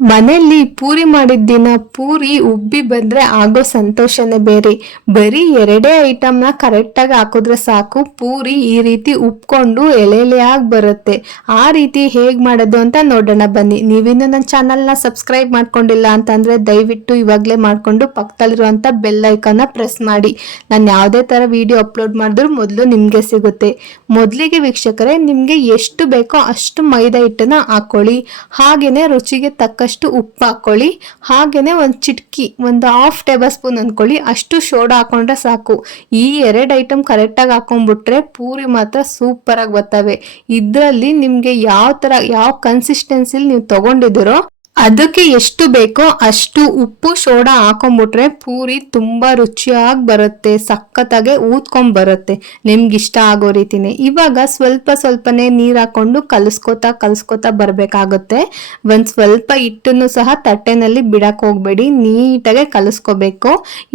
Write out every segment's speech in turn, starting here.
ಮನೆಯಲ್ಲಿ ಪೂರಿ ಮಾಡಿದ ದಿನ ಪೂರಿ ಉಬ್ಬಿ ಬಂದ್ರೆ ಆಗೋ ಸಂತೋಷನೇ ಬೇರೆ. ಬರೀ ಎರಡೇ ಐಟಮ್ನ ಕರೆಕ್ಟಾಗಿ ಹಾಕಿದ್ರೆ ಸಾಕು, ಪೂರಿ ಈ ರೀತಿ ಉಬ್ಕೊಂಡು ಎಳೆಯಾಗಿ ಬರುತ್ತೆ. ಆ ರೀತಿ ಹೇಗ್ ಮಾಡೋದು ಅಂತ ನೋಡೋಣ ಬನ್ನಿ. ನೀವಿನ್ನು ನನ್ನ ಚಾನಲ್ನ ಸಬ್ಸ್ಕ್ರೈಬ್ ಮಾಡ್ಕೊಂಡಿಲ್ಲ ಅಂತಂದ್ರೆ ದಯವಿಟ್ಟು ಇವಾಗಲೇ ಮಾಡ್ಕೊಂಡು ಪಕ್ಕದಲ್ಲಿರುವಂಥ ಬೆಲ್ ಐಕಾನ್ನ ಪ್ರೆಸ್ ಮಾಡಿ. ನಾನು ಯಾವುದೇ ಥರ ವಿಡಿಯೋ ಅಪ್ಲೋಡ್ ಮಾಡಿದ್ರು ಮೊದಲು ನಿಮಗೆ ಸಿಗುತ್ತೆ. ಮೊದಲಿಗೆ ವೀಕ್ಷಕರೇ, ನಿಮಗೆ ಎಷ್ಟು ಬೇಕೋ ಅಷ್ಟು ಮೈದಾ ಹಿಟ್ಟನ್ನ ಹಾಕೊಳ್ಳಿ. ಹಾಗೇನೆ ರುಚಿಗೆ ತಕ್ಕಷ್ಟು ಉಪ್ಪು ಹಾಕೊಳ್ಳಿ. ಹಾಗೇನೆ ಒಂದು ಚಿಟಕಿ, ಒಂದು ಹಾಫ್ ಟೇಬಲ್ ಸ್ಪೂನ್ ಅನ್ಕೊಳ್ಳಿ ಅಷ್ಟು ಸೋಡಾ ಹಾಕೊಂಡ್ರೆ ಸಾಕು. ಈ ಎರಡು ಐಟಮ್ ಕರೆಕ್ಟಾಗಿ ಹಾಕೊಂಡ್ಬಿಟ್ರೆ ಪೂರಿ ಮಾತ್ರ ಸೂಪರ್ ಆಗಿ ಬರ್ತವೆ. ಇದರಲ್ಲಿ ನಿಮ್ಗೆ ಯಾವ ಕನ್ಸಿಸ್ಟೆನ್ಸಿಲಿ ನೀವು ತಗೊಂಡಿದ್ದೀರೋ ಅದಕ್ಕೆ ಎಷ್ಟು ಬೇಕೋ ಅಷ್ಟು ಉಪ್ಪು ಸೋಡಾ ಹಾಕೊಂಡ್ಬಿಟ್ರೆ ಪೂರಿ ತುಂಬಾ ರುಚಿಯಾಗಿ ಬರುತ್ತೆ, ಸಖತ್ತಾಗೆ ಊದ್ಕೊಂಡ್ ಬರುತ್ತೆ, ನಿಮ್ಗೆ ಇಷ್ಟ ಆಗೋ ರೀತಿನೇ. ಇವಾಗ ಸ್ವಲ್ಪನೇ ನೀರ್ ಹಾಕೊಂಡು ಕಲಿಸ್ಕೋತಾ ಬರ್ಬೇಕಾಗುತ್ತೆ. ಒಂದ್ ಸ್ವಲ್ಪ ಹಿಟ್ಟನ್ನು ಸಹ ತಟ್ಟೆನಲ್ಲಿ ಬಿಡಕ್ ಹೋಗ್ಬೇಡಿ, ನೀಟಾಗೆ ಕಲಿಸ್ಕೋಬೇಕು.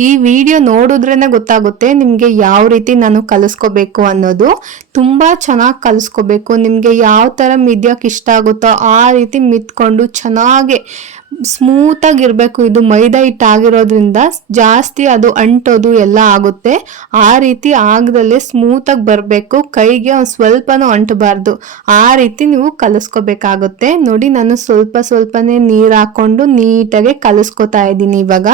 ಈ ವಿಡಿಯೋ ನೋಡಿದ್ರೇನೆ ಗೊತ್ತಾಗುತ್ತೆ ನಿಮ್ಗೆ ಯಾವ ರೀತಿ ನಾನು ಕಲಿಸ್ಕೋಬೇಕು ಅನ್ನೋದು. ತುಂಬಾ ಚೆನ್ನಾಗಿ ಕಲಿಸ್ಕೋಬೇಕು. ನಿಮ್ಗೆ ಯಾವ ತರ ಮಿದ್ಯಕ್ ಇಷ್ಟ ಆಗುತ್ತೋ ಆ ರೀತಿ ಮಿತ್ಕೊಂಡು ಚೆನ್ನಾಗಿ ಸ್ಮೂತ್ ಆಗಿರ್ಬೇಕು. ಇದು ಮೈದಾ ಹಿಟ್ಟು ಆಗಿರೋದ್ರಿಂದ ಜಾಸ್ತಿ ಅದು ಅಂಟೋದು ಎಲ್ಲ ಆಗುತ್ತೆ. ಆ ರೀತಿ ಆಗದಲ್ಲೇ ಸ್ಮೂತ್ ಆಗಿ ಬರಬೇಕು, ಕೈಗೆ ಒಂದು ಸ್ವಲ್ಪನೂ ಅಂಟಬಾರ್ದು. ಆ ರೀತಿ ನೀವು ಕಲಿಸ್ಕೋಬೇಕಾಗುತ್ತೆ. ನೋಡಿ, ನಾನು ಸ್ವಲ್ಪನೇ ನೀರು ಹಾಕೊಂಡು ನೀಟಾಗಿ ಕಲಿಸ್ಕೋತಾ ಇದ್ದೀನಿ. ಇವಾಗ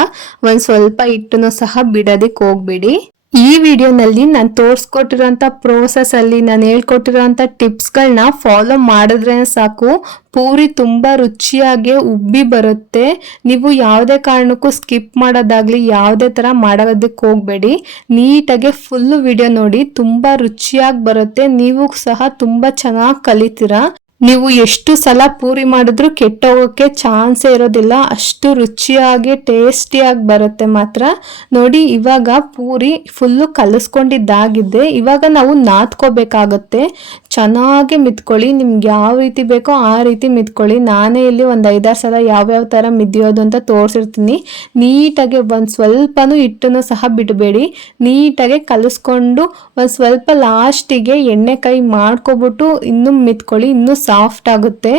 ಒಂದ್ ಸ್ವಲ್ಪ ಹಿಟ್ಟನ್ನು ಸಹ ಬಿಡೋದಕ್ಕೆ ಹೋಗ್ಬಿಡಿ. ಈ ವಿಡಿಯೋನಲ್ಲಿ ನಾನು ತೋರಿಸ್ಕೊಟ್ಟಿರೋಂಥ ಪ್ರೋಸೆಸ್ ಅಲ್ಲಿ ನಾನು ಹೇಳ್ಕೊಟ್ಟಿರೋಂಥ ಟಿಪ್ಸ್ಗಳನ್ನ ಫಾಲೋ ಮಾಡಿದ್ರೆ ಸಾಕು, ಪೂರಿ ತುಂಬಾ ರುಚಿಯಾಗಿ ಉಬ್ಬಿ ಬರುತ್ತೆ. ನೀವು ಯಾವುದೇ ಕಾರಣಕ್ಕೂ ಸ್ಕಿಪ್ ಮಾಡೋದಾಗ್ಲಿ ಯಾವುದೇ ತರ ಮಾಡೋದಕ್ಕೆ ಹೋಗ್ಬೇಡಿ. ನೀಟಾಗಿ ಫುಲ್ ವಿಡಿಯೋ ನೋಡಿ, ತುಂಬಾ ರುಚಿಯಾಗಿ ಬರುತ್ತೆ. ನೀವು ಸಹ ತುಂಬಾ ಚೆನ್ನಾಗಿ ಕಲಿತೀರಾ. ನೀವು ಎಷ್ಟು ಸಲ ಪೂರಿ ಮಾಡಿದ್ರು ಕೆಟ್ಟೋಗೋಕ್ಕೆ ಚಾನ್ಸೇ ಇರೋದಿಲ್ಲ, ಅಷ್ಟು ರುಚಿಯಾಗಿ ಟೇಸ್ಟಿಯಾಗಿ ಬರುತ್ತೆ ಮಾತ್ರ. ನೋಡಿ, ಇವಾಗ ಪೂರಿ ಫುಲ್ಲು ಕಲಿಸ್ಕೊಂಡಿದ್ದಾಗಿದೆ. ಇವಾಗ ನಾವು ನಾದ್ಕೋಬೇಕಾಗತ್ತೆ. ಚೆನ್ನಾಗಿ ಮಿತ್ಕೊಳ್ಳಿ, ನಿಮ್ಗೆ ಯಾವ ರೀತಿ ಬೇಕೋ ಆ ರೀತಿ ಮಿತ್ಕೊಳ್ಳಿ. ನಾನೇ ಇಲ್ಲಿ ಒಂದು 5-6 ಸಲ ಯಾವ್ಯಾವ ಥರ ಮಿದಿಯೋದು ಅಂತ ತೋರಿಸಿರ್ತೀನಿ. ನೀಟಾಗಿ ಒಂದು ಸ್ವಲ್ಪನೂ ಹಿಟ್ಟನ್ನು ಸಹ ಬಿಡಬೇಡಿ, ನೀಟಾಗಿ ಕಲಿಸ್ಕೊಂಡು ಒಂದು ಸ್ವಲ್ಪ ಲಾಸ್ಟಿಗೆ ಎಣ್ಣೆ ಕೈ ಮಾಡ್ಕೊಬಿಟ್ಟು ಇನ್ನೂ ಮಿತ್ಕೊಳ್ಳಿ, ಇನ್ನೂ ಸಾಫ್ಟ್ ಆಗುತ್ತೆ.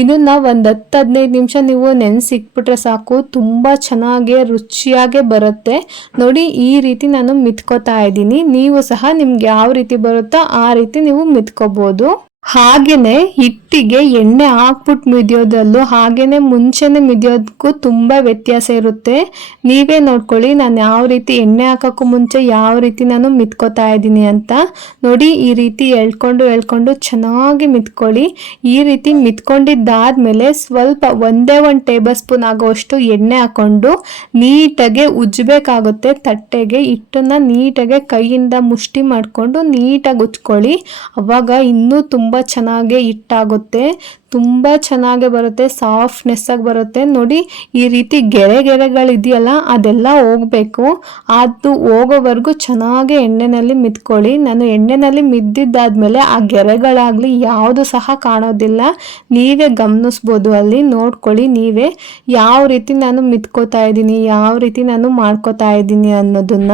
ಇದನ್ನ ಒಂದು 10-15 ನಿಮಿಷ ನೀವು ನೆನೆಸಿಕ್ಬಿಟ್ರೆ ಸಾಕು, ತುಂಬಾ ಚೆನ್ನಾಗಿ ರುಚಿಯಾಗೆ ಬರುತ್ತೆ. ನೋಡಿ, ಈ ರೀತಿ ನಾನು ಮಿತ್ಕೋತಾ ಇದ್ದೀನಿ. ನೀವು ಸಹ ನಿಮ್ಗೆ ಯಾವ ರೀತಿ ಬರುತ್ತೋ ಆ ರೀತಿ ನೀವು ಮಿತ್ಕೋಬಹುದು. ಹಾಗೇನೆ ಹಿಟ್ಟಿಗೆ ಎಣ್ಣೆ ಹಾಕ್ಬಿಟ್ಟು ಮಿದಿಯೋದಲ್ಲೂ ಹಾಗೇನೆ ಮುಂಚೆನೆ ಮಿದಿಯೋದಕ್ಕೂ ತುಂಬಾ ವ್ಯತ್ಯಾಸ ಇರುತ್ತೆ. ನೀವೇ ನೋಡ್ಕೊಳ್ಳಿ, ನಾನು ಯಾವ ರೀತಿ ಎಣ್ಣೆ ಹಾಕಕ್ಕೂ ಮುಂಚೆ ಯಾವ ರೀತಿ ನಾನು ಮಿತ್ಕೋತಾ ಇದ್ದೀನಿ ಅಂತ. ನೋಡಿ, ಈ ರೀತಿ ಎಳ್ಕೊಂಡು ಚೆನ್ನಾಗಿ ಮಿತ್ಕೊಳ್ಳಿ. ಈ ರೀತಿ ಮಿತ್ಕೊಂಡಿದ್ದಾದ್ಮೇಲೆ ಸ್ವಲ್ಪ ಒಂದೇ 1 ಟೇಬಲ್ ಸ್ಪೂನ್ ಆಗೋಷ್ಟು ಎಣ್ಣೆ ಹಾಕೊಂಡು ನೀಟಾಗೆ ಉಜ್ಜಬೇಕಾಗುತ್ತೆ. ತಟ್ಟೆಗೆ ಹಿಟ್ಟನ್ನ ನೀಟಾಗೆ ಕೈಯಿಂದ ಮುಷ್ಟಿ ಮಾಡ್ಕೊಂಡು ನೀಟಾಗಿ ಉಜ್ಕೊಳ್ಳಿ. ಅವಾಗ ಇನ್ನೂ ತುಂಬಾ ಚೆನ್ನಾಗಿ ಹಿಟ್ಟಾಗುತ್ತೆ, ತುಂಬಾ ಚೆನ್ನಾಗಿ ಬರುತ್ತೆ, ಸಾಫ್ಟ್ನೆಸ್ ಆಗಿ ಬರುತ್ತೆ. ನೋಡಿ, ಈ ರೀತಿ ಗೆರೆಗಳಿದೆಯಲ್ಲ ಅದೆಲ್ಲ ಹೋಗ್ಬೇಕು. ಅದು ಹೋಗೋವರೆಗೂ ಚೆನ್ನಾಗಿ ಎಣ್ಣೆನಲ್ಲಿ ಮಿತ್ಕೊಳ್ಳಿ. ನಾನು ಎಣ್ಣೆನಲ್ಲಿ ಮಿದ್ದಿದ್ದಾದ್ಮೇಲೆ ಆ ಗೆರೆಗಳಾಗ್ಲಿ ಯಾವುದು ಸಹ ಕಾಣೋದಿಲ್ಲ, ನೀವೇ ಗಮನಿಸ್ಬೋದು. ಅಲ್ಲಿ ನೋಡ್ಕೊಳ್ಳಿ ನೀವೇ ಯಾವ ರೀತಿ ನಾನು ಮಿತ್ಕೋತಾ ಇದ್ದೀನಿ, ಯಾವ ರೀತಿ ನಾನು ಮಾಡ್ಕೋತಾ ಇದ್ದೀನಿ ಅನ್ನೋದನ್ನ.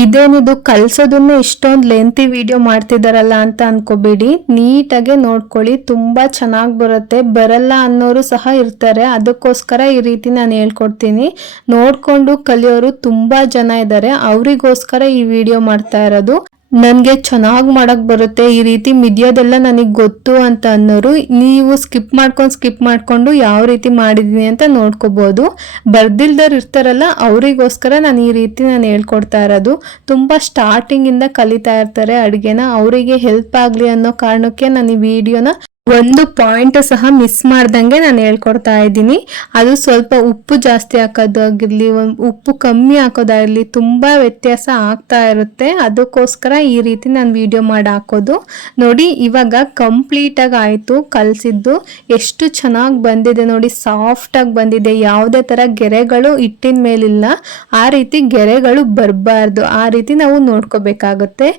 ಇದೇನಿದು ಕಲ್ಸೋದನ್ನ ಇಷ್ಟೊಂದು ಲೆಂತಿ ವಿಡಿಯೋ ಮಾಡ್ತಿದಾರಲ್ಲ ಅಂತ ಅನ್ಕೋಬೇಡಿ, ನೀಟಾಗೆ ನೋಡ್ಕೊಳ್ಳಿ, ತುಂಬಾ ಚೆನ್ನಾಗಿ ಬರುತ್ತೆ. ಬರಲ್ಲ ಅನ್ನೋರು ಸಹ ಇರ್ತಾರೆ, ಅದಕ್ಕೋಸ್ಕರ ಈ ರೀತಿ ನಾನು ಹೇಳ್ಕೊಡ್ತೀನಿ. ನೋಡ್ಕೊಂಡು ಕಲಿಯೋರು ತುಂಬಾ ಜನ ಇದ್ದಾರೆ, ಅವರಿಗೋಸ್ಕರ ಈ ವಿಡಿಯೋ ಮಾಡ್ತಾ ಇರೋದು. ನನಗೆ ಚೆನ್ನಾಗಿ ಮಾಡಕ್ ಬರುತ್ತೆ, ಈ ರೀತಿ ಮಿದಿಯೋದೆಲ್ಲ ನನಗೆ ಗೊತ್ತು ಅಂತ ಅನ್ನೋರು ನೀವು ಸ್ಕಿಪ್ ಮಾಡ್ಕೊಂಡು ಯಾವ ರೀತಿ ಮಾಡಿದೀನಿ ಅಂತ ನೋಡ್ಕೋಬಹುದು. ಬರ್ದಿಲ್ದವ್ರು ಇರ್ತಾರಲ್ಲ ಅವರಿಗೋಸ್ಕರ ನಾನು ಈ ರೀತಿ ನಾನು ಹೇಳ್ಕೊಡ್ತಾ ಇರೋದು. ತುಂಬಾ ಸ್ಟಾರ್ಟಿಂಗ್ ಇಂದ ಕಲಿತಾ ಇರ್ತಾರೆ ಅಡುಗೆನ, ಅವರಿಗೆ ಹೆಲ್ಪ್ ಆಗ್ಲಿ ಅನ್ನೋ ಕಾರಣಕ್ಕೆ ನಾನು ಈ ವಿಡಿಯೋನ ಒಂದು ಪಾಯಿಂಟ್ ಸಹ ಮಿಸ್ ಮಾಡ್ದಂಗೆ ನಾನು ಹೇಳ್ಕೊಡ್ತಾ ಇದ್ದೀನಿ. ಅದು ಸ್ವಲ್ಪ ಉಪ್ಪು ಜಾಸ್ತಿ ಹಾಕೋದಾಗಿರ್ಲಿ, ಉಪ್ಪು ಕಮ್ಮಿ ಹಾಕೋದಾಗಿರ್ಲಿ ತುಂಬಾ ವ್ಯತ್ಯಾಸ ಆಗ್ತಾ ಇರುತ್ತೆ. ಅದಕ್ಕೋಸ್ಕರ ಈ ರೀತಿ ನಾನು ವಿಡಿಯೋ ಮಾಡಿ ಹಾಕೋದು. ನೋಡಿ, ಇವಾಗ ಕಂಪ್ಲೀಟ್ ಆಗಿ ಆಯ್ತು ಕಲ್ಸಿದ್ದು. ಎಷ್ಟು ಚೆನ್ನಾಗಿ ಬಂದಿದೆ ನೋಡಿ, ಸಾಫ್ಟ್ ಆಗಿ ಬಂದಿದೆ. ಯಾವುದೇ ತರ ಗೆರೆಗಳು ಹಿಟ್ಟಿನ ಮೇಲಿಲ್ಲ, ಆ ರೀತಿ ಗೆರೆಗಳು ಬರಬಾರ್ದು, ಆ ರೀತಿ ನಾವು ನೋಡ್ಕೋಬೇಕಾಗುತ್ತೆ.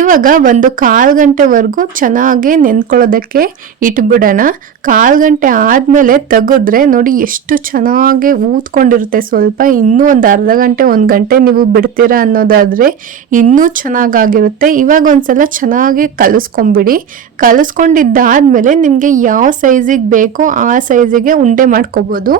ಇವಾಗ ಒಂದು 1/4 ಗಂಟೆವರೆಗೂ ಚೆನ್ನಾಗಿ ನೆನ್ಕೊಳ್ಳೋದಕ್ಕೆ ಇಟ್ಬಿಡೋಣ. 1/4 ಗಂಟೆ ಆದಮೇಲೆ ತೆಗೆದ್ರೆ ನೋಡಿ ಎಷ್ಟು ಚೆನ್ನಾಗಿ ಊದ್ಕೊಂಡಿರುತ್ತೆ. ಸ್ವಲ್ಪ ಇನ್ನೂ ಒಂದು ಅರ್ಧ ಗಂಟೆ 1 ಗಂಟೆ ನೀವು ಬಿಡ್ತೀರಾ ಅನ್ನೋದಾದರೆ ಇನ್ನೂ ಚೆನ್ನಾಗಾಗಿರುತ್ತೆ. ಇವಾಗ ಒಂದ್ಸಲ ಚೆನ್ನಾಗಿ ಕಲಿಸ್ಕೊಂಬಿಡಿ. ಕಲಿಸ್ಕೊಂಡಿದ್ದಾದ್ಮೇಲೆ ನಿಮಗೆ ಯಾವ ಸೈಜಿಗೆ ಬೇಕೋ ಆ ಸೈಜಿಗೆ ಉಂಡೆ ಮಾಡ್ಕೋಬೋದು.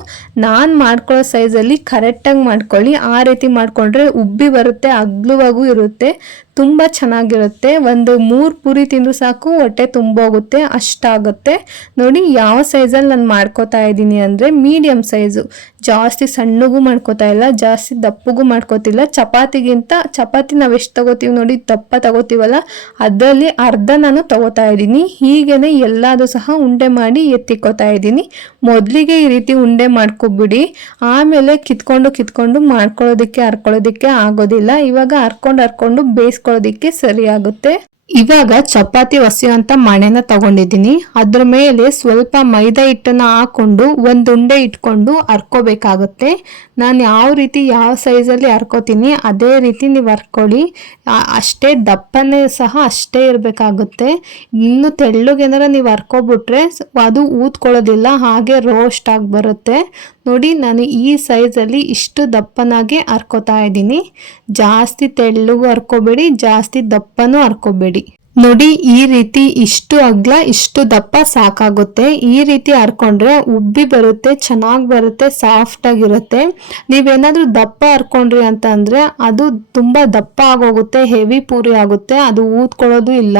ನಾನು ಮಾಡ್ಕೊಳ್ಳೋ ಸೈಜಲ್ಲಿ ಕರೆಕ್ಟಾಗಿ ಮಾಡ್ಕೊಳ್ಳಿ. ಆ ರೀತಿ ಮಾಡಿಕೊಂಡ್ರೆ ಉಬ್ಬಿ ಬರುತ್ತೆ, ಅಗ್ಲವಾಗೂ ಇರುತ್ತೆ, ತುಂಬ ಚೆನ್ನಾಗಿರುತ್ತೆ. ಒಂದು 3 ಪೂರಿ ತಿಂದರೂ ಸಾಕು, ಹೊಟ್ಟೆ ತುಂಬೋಗುತ್ತೆ, ಅಷ್ಟಾಗುತ್ತೆ. ನೋಡಿ ಯಾವ ಸೈಜಲ್ಲಿ ನಾನು ಮಾಡ್ಕೋತಾ ಇದ್ದೀನಿ ಅಂದರೆ ಮೀಡಿಯಮ್ ಸೈಜು, ಜಾಸ್ತಿ ಸಣ್ಣಗೂ ಮಾಡ್ಕೋತಾ ಇಲ್ಲ, ಜಾಸ್ತಿ ದಪ್ಪಗೂ ಮಾಡ್ಕೋತಿಲ್ಲ. ಚಪಾತಿ ನಾವು ಎಷ್ಟು ತಗೋತೀವಿ ನೋಡಿ, ದಪ್ಪ ತಗೋತೀವಲ್ಲ ಅದರಲ್ಲಿ ಅರ್ಧ ನಾನು ತಗೋತಾ ಇದ್ದೀನಿ. ಹೀಗೇ ಎಲ್ಲದೂ ಸಹ ಉಂಡೆ ಮಾಡಿ ಎತ್ತಿಕೋತಾ ಇದ್ದೀನಿ. ಮೊದಲಿಗೆ ಈ ರೀತಿ ಉಂಡೆ ಮಾಡ್ಕೊಬಿಡಿ, ಆಮೇಲೆ ಕಿತ್ಕೊಂಡು ಹರ್ಕೊಳ್ಳೋದಕ್ಕೆ ಆಗೋದಿಲ್ಲ. ಇವಾಗ ಹರ್ಕೊಂಡು ಬೇಯಿಸ್ಕೊಳ್ಳೋದಕ್ಕೆ ಸರಿ ಆಗುತ್ತೆ. ಇವಾಗ ಚಪಾತಿ ಹೊಸಿಯುವಂತ ಮಣೆನ ತಗೊಂಡಿದ್ದೀನಿ. ಅದ್ರ ಮೇಲೆ ಸ್ವಲ್ಪ ಮೈದಾ ಹಿಟ್ಟನ್ನ ಹಾಕೊಂಡು ಒಂದು ಉಂಡೆ ಇಟ್ಕೊಂಡು ಹರ್ಕೋಬೇಕಾಗುತ್ತೆ. ನಾನು ಯಾವ ಸೈಜಲ್ಲಿ ಹರ್ಕೋತೀನಿ ಅದೇ ರೀತಿ ನೀವು ಹರ್ಕೊಳ್ಳಿ. ಅಷ್ಟೇ ದಪ್ಪನೇ ಸಹ ಅಷ್ಟೇ ಇರಬೇಕಾಗುತ್ತೆ. ಇನ್ನು ತೆಳ್ಳಗೇನಾರ ನೀವು ಹರ್ಕೊಬಿಟ್ರೆ ಅದು ಊದ್ಕೊಳ್ಳೋದಿಲ್ಲ, ಹಾಗೆ ರೋಸ್ಟ್ ಆಗಿ ಬರುತ್ತೆ. ನೋಡಿ ನಾನು ಈ ಸೈಜಲ್ಲಿ ಇಷ್ಟು ದಪ್ಪನಾಗಿ ಹರ್ಕೋತಾ ಇದ್ದೀನಿ. ಜಾಸ್ತಿ ತೆಳ್ಳಗೂ ಹರ್ಕೋಬೇಡಿ, ಜಾಸ್ತಿ ದಪ್ಪನೂ ಹರ್ಕೋಬೇಡಿ. ನೋಡಿ ಈ ರೀತಿ ಇಷ್ಟು ಅಗಲ ಇಷ್ಟು ದಪ್ಪ ಸಾಕಾಗುತ್ತೆ. ಈ ರೀತಿ ಹರ್ಕೊಂಡ್ರೆ ಉಬ್ಬಿ ಬರುತ್ತೆ, ಚೆನ್ನಾಗಿ ಬರುತ್ತೆ, ಸಾಫ್ಟ್ ಆಗಿರುತ್ತೆ. ನೀವೇನಾದ್ರೂ ದಪ್ಪ ಹರ್ಕೊಂಡ್ರಿ ಅಂತ ಅಂದ್ರೆ ಅದು ತುಂಬಾ ದಪ್ಪ ಆಗೋಗುತ್ತೆ, ಹೆವಿ ಪೂರಿ ಆಗುತ್ತೆ, ಅದು ಊದ್ಕೊಳ್ಳೋದು ಇಲ್ಲ,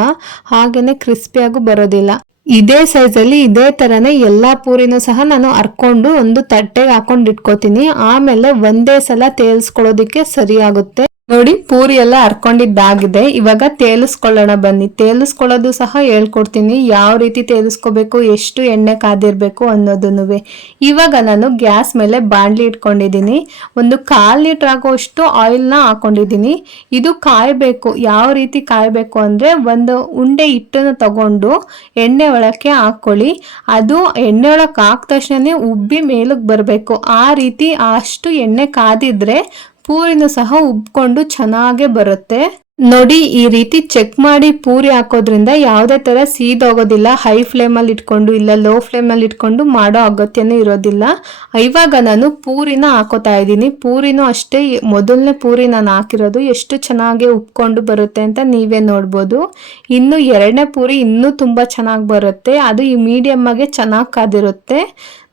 ಹಾಗೇನೆ ಕ್ರಿಸ್ಪಿಯಾಗೂ ಬರೋದಿಲ್ಲ. ಇದೇ ಸೈಜಲ್ಲಿ ಇದೇ ತರನೇ ಎಲ್ಲಾ ಪೂರಿನೂ ಸಹ ನಾನು ಹರ್ಕೊಂಡು ಒಂದು ತಟ್ಟೆಗೆ ಹಾಕೊಂಡು ಇಟ್ಕೋತೀನಿ. ಆಮೇಲೆ ಒಂದೇ ಸಲ ತೇಲ್ಸ್ಕೊಳ್ಳೋದಿಕ್ಕೆ ಸರಿ ಆಗುತ್ತೆ. ನೋಡಿ ಪೂರಿ ಎಲ್ಲ ಹರ್ಕೊಂಡಿದ್ದಾಗಿದೆ. ಇವಾಗ ತೇಲಿಸ್ಕೊಳ್ಳೋಣ ಬನ್ನಿ. ತೇಲಿಸ್ಕೊಳ್ಳೋದು ಸಹ ಹೇಳ್ಕೊಡ್ತೀನಿ, ಯಾವ ರೀತಿ ತೇಲಿಸ್ಕೋಬೇಕು, ಎಷ್ಟು ಎಣ್ಣೆ ಕಾದಿರ್ಬೇಕು ಅನ್ನೋದನ್ನು. ಇವಾಗ ನಾನು ಗ್ಯಾಸ್ ಮೇಲೆ ಬಾಣಲಿ ಇಟ್ಕೊಂಡಿದ್ದೀನಿ. ಒಂದು 1/4 ಲೀಟರ್ ಆಗೋಷ್ಟು ಆಯಿಲ್ನ ಹಾಕೊಂಡಿದ್ದೀನಿ. ಇದು ಕಾಯಬೇಕು. ಯಾವ ರೀತಿ ಕಾಯಬೇಕು ಅಂದ್ರೆ ಒಂದು ಉಂಡೆ ಹಿಟ್ಟನ್ನು ತಗೊಂಡು ಎಣ್ಣೆ ಒಳಕ್ಕೆ ಹಾಕೊಳ್ಳಿ. ಅದು ಎಣ್ಣೆ ಒಳಕ್ಕೆ ಹಾಕಿದ ತಕ್ಷಣ ಉಬ್ಬಿ ಮೇಲಕ್ಕೆ ಬರಬೇಕು. ಆ ರೀತಿ ಅಷ್ಟು ಎಣ್ಣೆ ಕಾದಿದ್ರೆ ಪೂರಿನೂ ಸಹ ಉಬ್ಕೊಂಡು ಚೆನ್ನಾಗೆ ಬರುತ್ತೆ. ನೋಡಿ ಈ ರೀತಿ ಚೆಕ್ ಮಾಡಿ ಪೂರಿ ಹಾಕೋದ್ರಿಂದ ಯಾವುದೇ ತರ ಸೀದೋಗೋದಿಲ್ಲ. ಹೈ ಫ್ಲೇಮಲ್ಲಿ ಇಟ್ಕೊಂಡು ಇಲ್ಲ ಲೋ ಫ್ಲೇಮಲ್ಲಿ ಇಟ್ಕೊಂಡು ಮಾಡೋ ಅಗತ್ಯನೂ ಇರೋದಿಲ್ಲ. ಇವಾಗ ನಾನು ಪೂರಿನ ಹಾಕೋತಾ ಇದ್ದೀನಿ. ಪೂರಿನೂ ಅಷ್ಟೇ, ಮೊದಲನೇ ಪೂರಿ ನಾನು ಹಾಕಿರೋದು ಎಷ್ಟು ಚೆನ್ನಾಗಿ ಉಬ್ಕೊಂಡು ಬರುತ್ತೆ ಅಂತ ನೀವೇ ನೋಡ್ಬೋದು. ಇನ್ನು 2ನೇ ಪೂರಿ ಇನ್ನೂ ತುಂಬ ಚೆನ್ನಾಗಿ ಬರುತ್ತೆ, ಅದು ಈ ಮೀಡಿಯಮ್ ಆಗಿ ಚೆನ್ನಾಗಿ ಕಾದಿರುತ್ತೆ.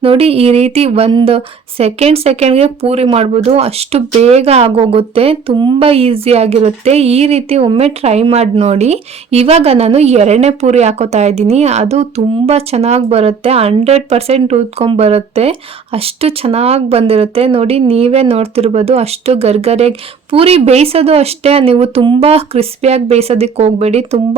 ನೋಡಿ ಈ ರೀತಿ ಒಂದು ಸೆಕೆಂಡ್ಗೆ ಪೂರಿ ಮಾಡ್ಬೋದು, ಅಷ್ಟು ಬೇಗ ಆಗೋಗುತ್ತೆ, ತುಂಬ ಈಸಿ ಆಗಿರುತ್ತೆ. ಈ ರೀತಿ ಒಮ್ಮೆ ಟ್ರೈ ಮಾಡಿ ನೋಡಿ. ಇವಾಗ ನಾನು 2ನೇ ಪೂರಿ ಹಾಕೋತಾ ಇದ್ದೀನಿ. ಅದು ತುಂಬ ಚೆನ್ನಾಗಿ ಬರುತ್ತೆ, 100% ಊದ್ಕೊಂಡ್ ಬರುತ್ತೆ, ಅಷ್ಟು ಚೆನ್ನಾಗಿ ಬಂದಿರುತ್ತೆ. ನೋಡಿ ನೀವೇ ನೋಡ್ತಿರ್ಬೋದು, ಅಷ್ಟು ಗರ್ಗರೆಯಾಗಿ. ಪೂರಿ ಬೇಯಿಸೋದು ಅಷ್ಟೇ, ನೀವು ತುಂಬ ಕ್ರಿಸ್ಪಿಯಾಗಿ ಬೇಯಿಸೋದಕ್ಕೆ ಹೋಗಬೇಡಿ, ತುಂಬ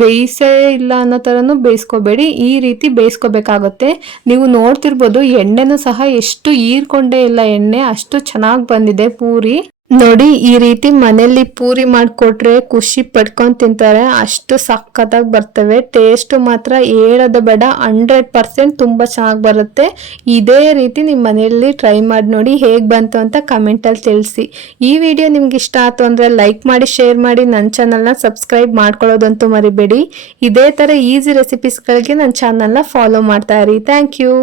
ಬೇಯಿಸೇ ಇಲ್ಲ ಅನ್ನೋ ಥರನೂ ಬೇಯಿಸ್ಕೋಬೇಡಿ. ಈ ರೀತಿ ಬೇಯಿಸ್ಕೋಬೇಕಾಗುತ್ತೆ. ನೀವು ನೋಡ್ತಿರ್ಬೋದು ಎಣ್ಣೆನೂ ಸಹ ಎಷ್ಟು ಹೀರ್ಕೊಂಡೇ ಇಲ್ಲ ಎಣ್ಣೆ, ಅಷ್ಟು ಚೆನ್ನಾಗಿ ಬಂದಿದೆ ಪೂರಿ. ನೋಡಿ ಈ ರೀತಿ ಮನೆಯಲ್ಲಿ ಪೂರಿ ಮಾಡಿಕೊಟ್ರೆ ಖುಷಿ ಪಡ್ಕೊಂಡು ತಿಂತಾರೆ, ಅಷ್ಟು ಸಖತ್ತಾಗಿ ಬರ್ತವೆ. ಟೇಸ್ಟ್ ಮಾತ್ರ ಹೇಳೋದು ಬೇಡ, 100% ತುಂಬ ಚೆನ್ನಾಗಿ ಬರುತ್ತೆ. ಇದೇ ರೀತಿ ನಿಮ್ಮ ಮನೆಯಲ್ಲಿ ಟ್ರೈ ಮಾಡಿ ನೋಡಿ, ಹೇಗೆ ಬಂತು ಅಂತ ಕಮೆಂಟಲ್ಲಿ ತಿಳಿಸಿ. ಈ ವಿಡಿಯೋ ನಿಮ್ಗೆ ಇಷ್ಟ ಆಯ್ತು ಅಂದರೆ ಲೈಕ್ ಮಾಡಿ, ಶೇರ್ ಮಾಡಿ, ನನ್ನ ಚಾನಲ್ನ ಸಬ್ಸ್ಕ್ರೈಬ್ ಮಾಡ್ಕೊಳ್ಳೋದಂತೂ ಮರಿಬೇಡಿ. ಇದೇ ಥರ ಈಸಿ ರೆಸಿಪೀಸ್ಗಳಿಗೆ ನನ್ನ ಚಾನಲ್ನ ಫಾಲೋ ಮಾಡ್ತಾ ಇರಿ. Thank you.